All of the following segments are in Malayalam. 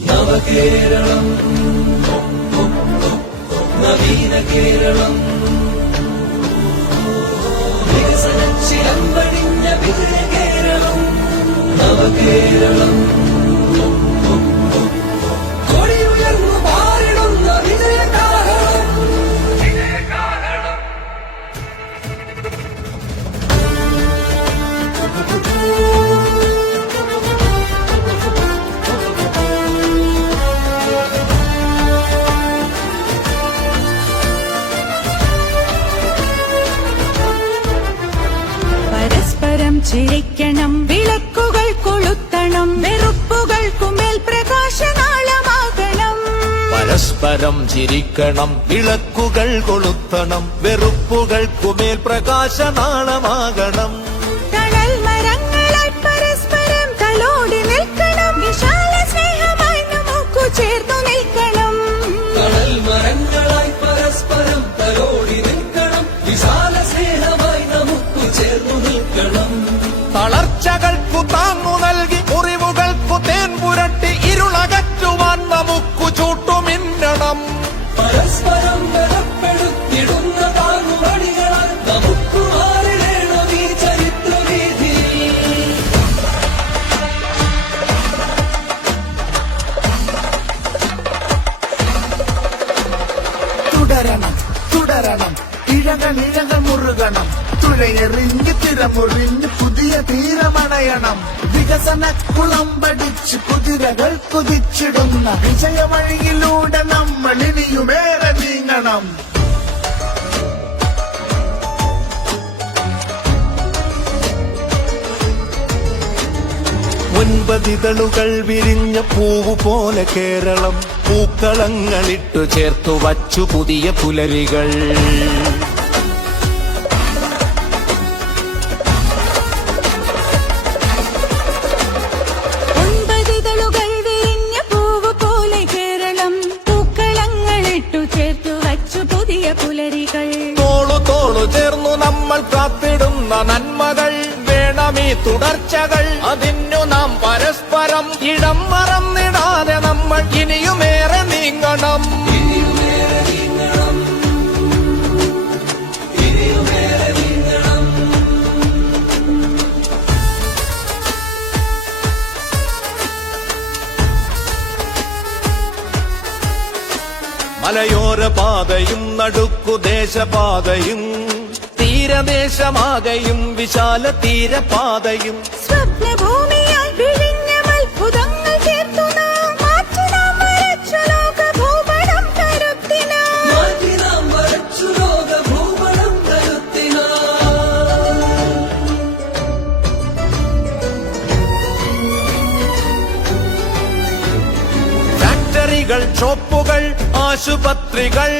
നവകേരളം. നവീന കേരളം വികസന ചിലമ്പടിഞ്ഞ ചിരിക്കണം വിളക്കുകൾ കൊളുത്തണം വെറുപ്പുകൾക്കുമേൽ പ്രകാശനാളമാകണം. പരസ്പരം ചിരിക്കണം വിളക്കുകൾ കൊളുത്തണം വെറുപ്പുകൾക്കുമേൽ പ്രകാശനാളമാകണം. executar മുറുകണം തുഴയെറിഞ്ഞ് തിരമുറിഞ്ഞ് പുതിയ തീരമണയണം. വികസന കുളമ്പടിച്ച് കുതിരകൾ കുതിച്ചിടുന്ന വിജയമഴിയിലൂടെ നമ്മൾ ഇനിയുമേറെ നീങ്ങണം. ഒൻപതിതളുകൾ വിരിഞ്ഞ പൂവ് പോലെ കേരളം. പൂക്കളങ്ങളിട്ടു ചേർത്തു വച്ചു പുതിയ പുലരികൾ. കാത്തിടുന്ന നന്മകൾ വേണമീ തുടർച്ചകൾ. അതിനു നാം പരസ്പരം ഇടം മറന്നിടാതെ നമ്മൾ ഇനിയുമേറെ നീങ്ങണം. മലയോര പാതയും നടുക്കു ദേശപാതയും തീരദേശമാകയും വിശാല തീരപാതയും സ്വപ്നഭൂമിയായി ഷോപ്പുകൾ ആശുപത്രികൾ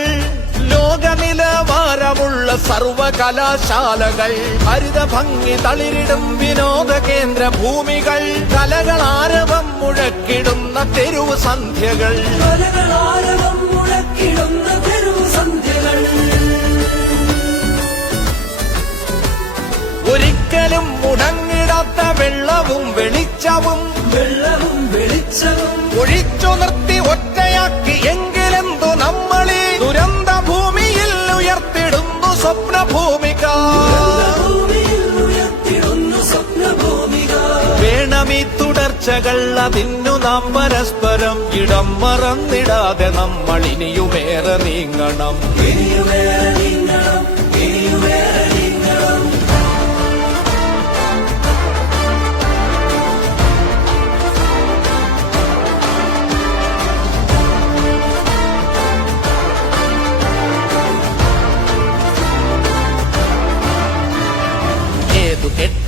ലോകനിലവാരമുള്ള സർവകലാശാലകൾ ഹരിത ഭംഗി തളിരിടും വിനോദ കേന്ദ്ര ഭൂമികൾ കലകളാരവം മുഴക്കിടുന്ന തെരുവ് സന്ധ്യകൾ. കലകളാരവം മുഴക്കിടുന്ന തെരുവ് സന്ധ്യകൾ. ഒരിക്കലും മുടങ്ങിടാത്ത വെള്ളവും വെളിച്ചവും വെള്ളവും വെളിച്ചവും ഒഴിച്ചു നിർത്തി ഒറ്റയാക്കി എങ്കിലെന്തു നമ്മളീ ദുരന്ത ഭൂമിയിൽ ഉയർത്തിടുന്നു സ്വപ്ന ഭൂമിക വേണമീ തുടർച്ചകൾ അതിന്നു നാം പരസ്പരം ഇടം മറന്നിടാതെ നമ്മൾ ഇനിയുമേറെ നീങ്ങണം. ഇനിയുമേറെ നീങ്ങണം.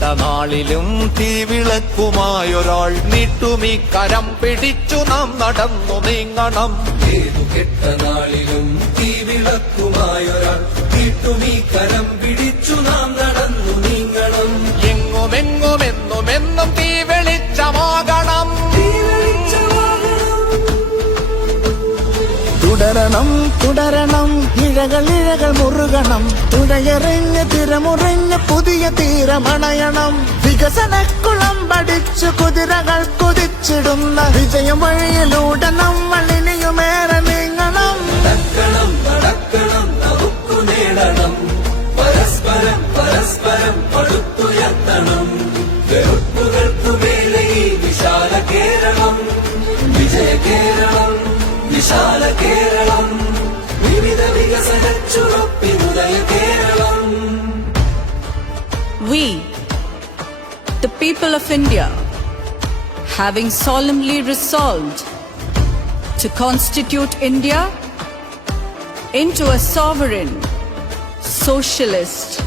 തീ നാളിലും തീവിളക്കുമായൊരാൾ നീട്ടുമീ കരം പിടിച്ചു നാം നടന്നു നീങ്ങണം. ഏതു കെട്ട നാളിലും തീവിളക്കുമായൊരാൾ തുടരണം തുടരണം. ഇഴകൾ ഇഴകൾ മുറുകണം. തുഴയെറിഞ്ഞ് തിരമുറിഞ്ഞ് പുതിയ തീരമണയണം. വികസനക്കുളം പഠിച്ചു കുതിരകൾ കുതിച്ചിടുന്ന വിജയം വഴിയിലൂടെ നമ്മൾ ഇനിയുമേറെ of India, having solemnly resolved to constitute India into a sovereign, socialist,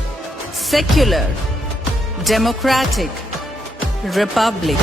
secular, democratic republic.